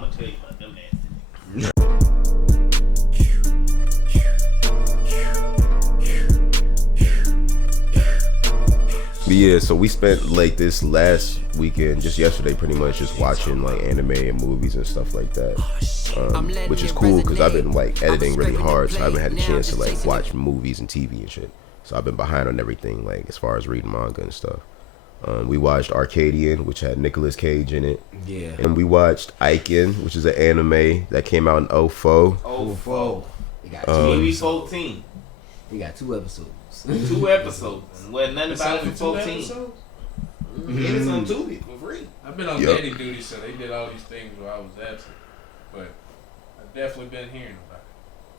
I'm gonna tell you about them nasty. But yeah, so we spent like this last weekend, just yesterday, pretty much just watching like anime and movies and stuff like that, which is cool because I've been like editing really hard, so I haven't had a chance to like watch movies and TV and shit. So I've been behind on everything, like as far as reading manga and stuff. We watched Arcadian, which had Nicolas Cage in it. Yeah. And we watched Eiken, which is an anime that came out in 04. 04. We got maybe 14. We got 2 episodes. 2 episodes. Wasn't nothing about it for 14. It is on Tubi for free. I've been on daddy duty, so they did all these things while I was absent. But I've definitely been hearing about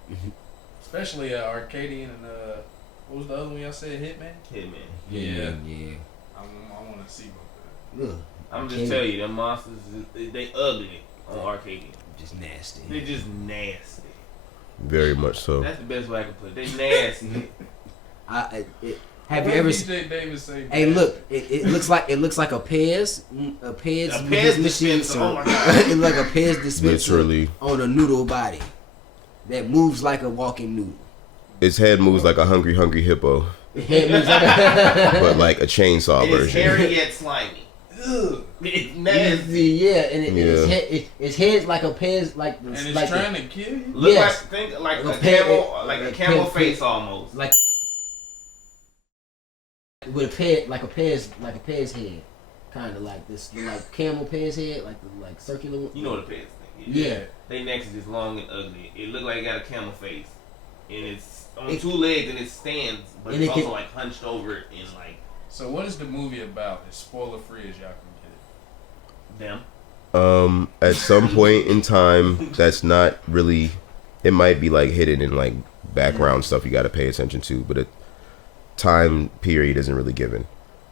it. Especially Arcadian and what was the other one y'all said? Hitman? Yeah. I want to see both of them. I'm just telling you, them monsters, they ugly on Arcadian. Just nasty. They just nasty. Very much so. That's the best way I can put it. They nasty. Have you ever seen? Hey, look! It looks like a Pez dispenser. Oh my god! It's like a Pez dispenser Literally. On a noodle body that moves like a walking noodle. Its head moves like a hungry hippo, Head moves like but like a chainsaw It's version. hairy yet slimy. Ugh, it's nasty. Yeah, and its head's like a Pez, like and it's like trying to kill you. Look yes. like a camel face almost. Like with a Pez head, kind of like this, like camel Pez head, like circular one. You know what a Pez thing is. Yeah. They neck is just long and ugly. It look like it got a camel face, and it's on 2 legs and it stands, but it's also like hunched over and like. So what is the movie about? As spoiler free as y'all can get it. Them. At some point in time, that's not really. It might be like hidden in like background stuff you got to pay attention to, but time period isn't really given.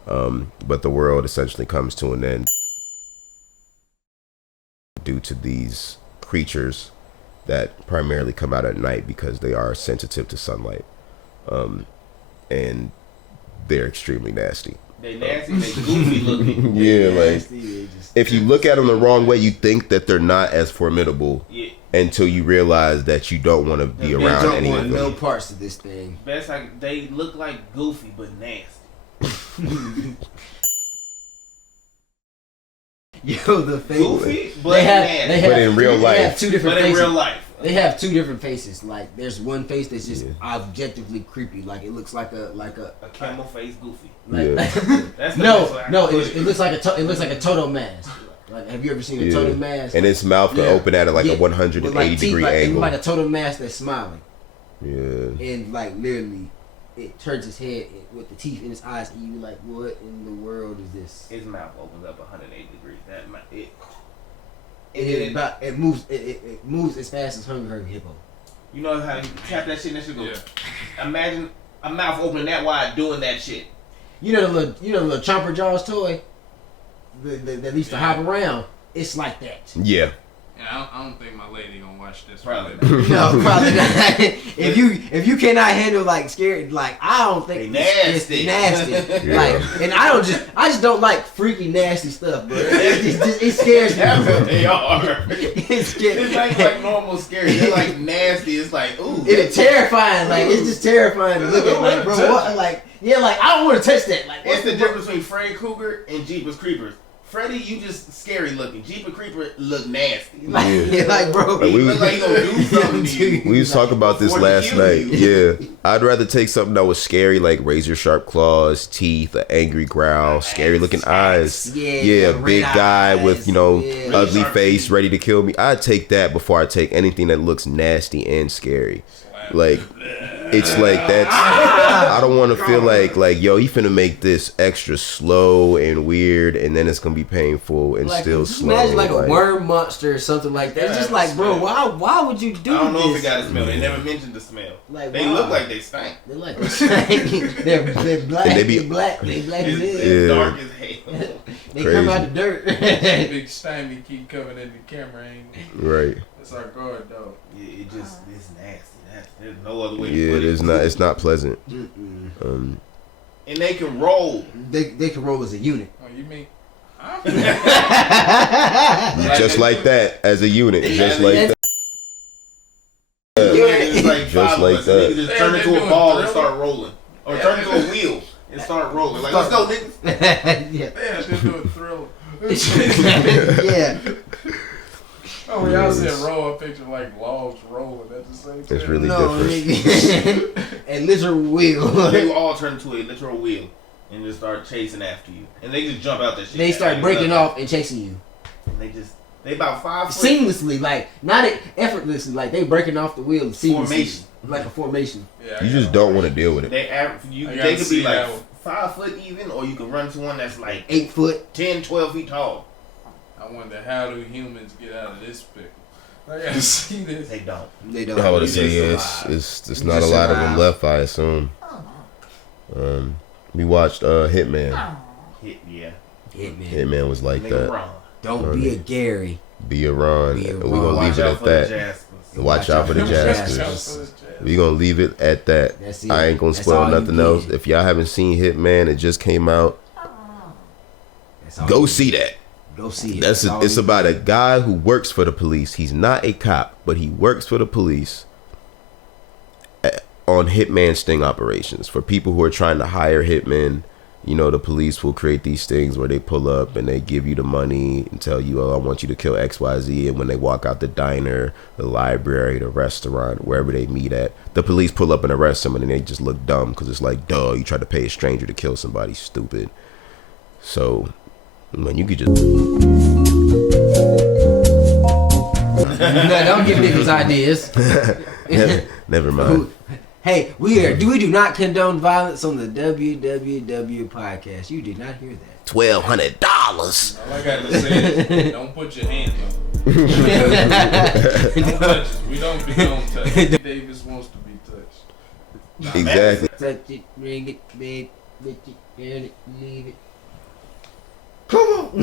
But the world essentially comes to an end due to these creatures that primarily come out at night because they are sensitive to sunlight, and they're extremely nasty. They nasty, they goofy looking. Yeah, like if you look at them the wrong way, you think that they're not as formidable until you realize that you don't want to be around any of them. No parts of this thing. Best like they look like Goofy but nasty. Yo, the face. Goofy but nasty. But in real life. They have 2 different faces. In real life. They have 2 different faces. Like there's one face that's just objectively creepy. Like it looks like a camel face Goofy. Like, That's it looks like a Toto mask. Like, have you ever seen a Toto mask? And its mouth can open at a 180 degree angle. Like a Toto mask that's smiling. Yeah. And like literally, it turns its head with the teeth in its eyes, and you like, what in the world is this? His mouth opens up 180 degrees. It moves as fast as Hungry Hippo. You know how you tap that shit and that shit goes. Imagine a mouth opening that wide doing that shit. You know the little Chomper Jaws toy that used to hop around. It's like that. Yeah. Yeah, I don't think my lady gonna watch this. Probably no, probably not. if you cannot handle like scary, like I don't think nasty. It's nasty. Like, and I just don't like freaky nasty stuff, bro. It scares me. That's what they are. It's like normal scary. They're like nasty. It's like ooh. It's terrifying. Like it's just terrifying to look at. Like, bro, what? Like I don't want to touch that. Like it's the difference between Freddy Krueger and Jeepers Creepers. Freddy, you just scary looking. Jeepers Creeper look nasty. Like bro, Like, he look like he gonna do something to you. We was talking about this last night. Yeah, I'd rather take something that was scary, like razor sharp claws, teeth, an angry growl, scary looking eyes. Yeah, big guy with ugly face, ready to kill me. I'd take that before I take anything that looks nasty and scary. Like it's like that's I don't want to feel like yo, he finna make this extra slow and weird, and then it's gonna be painful and like, still slow. Imagine like a worm monster or something like that. It's just like, bro, why would you do this? I don't know if it got a smell. They never mentioned the smell. Like, they look like they stank. They look like they stank. They're black. They black as hell. They're dark as hell. They come out the dirt. Big Stymie keep coming in the camera angle. Right. That's our guard dog. Yeah, it's nasty. There's no other way. Yeah, it's not pleasant. And they can roll. They can roll as a unit. Oh, you mean? Just like that, as a unit, just like that. Just like that. Just turn into a ball and start rolling, or turn into a wheel and start rolling. Like, let's go, niggas. Yeah. Just do a Thriller. Yeah. Oh, when y'all said roll, I picture like logs rolling at the same time. It's really different. A literal wheel. They will all turn into a literal wheel and just start chasing after you, and they just jump out that shit. They start breaking off and chasing you. And they about 5 foot. Seamlessly, like not effortlessly, like they breaking off the wheel seamlessly, Formation. like a formation. Yeah, You just don't want to deal with it. They could be like 5 foot even, or you could run to one that's like 8 foot, 10, 12 feet tall. I wonder how do humans get out of this pickle? I gotta see this. They don't. I would say it's not a lot of them left, I assume. We watched Hitman. Hitman was like that. Don't be a Gary. Be a Ron. And we're gonna leave it at that. Watch out for the Jaspers. We're gonna leave it at that. I ain't gonna spoil nothing else. If y'all haven't seen Hitman, it just came out. Go see that. Go see it. It's about a guy who works for the police. He's not a cop, but he works for the police on hitman sting operations. For people who are trying to hire hitmen, you know, the police will create these things where they pull up and they give you the money and tell you, oh, I want you to kill XYZ. And when they walk out the diner, the library, the restaurant, wherever they meet at, the police pull up and arrest them, and then they just look dumb because it's like, duh, you tried to pay a stranger to kill somebody. Stupid. So, man, you could just... No, don't give niggas ideas. Never mind. Hey, we do not condone violence on the WWW podcast. You did not hear that. $1,200. All I got to say is, don't put your hands on it. Don't touch it. We don't touch it. Davis wants to be touched. Exactly. Touch it, ring it, babe, bitch it, burn it, leave it. Come on.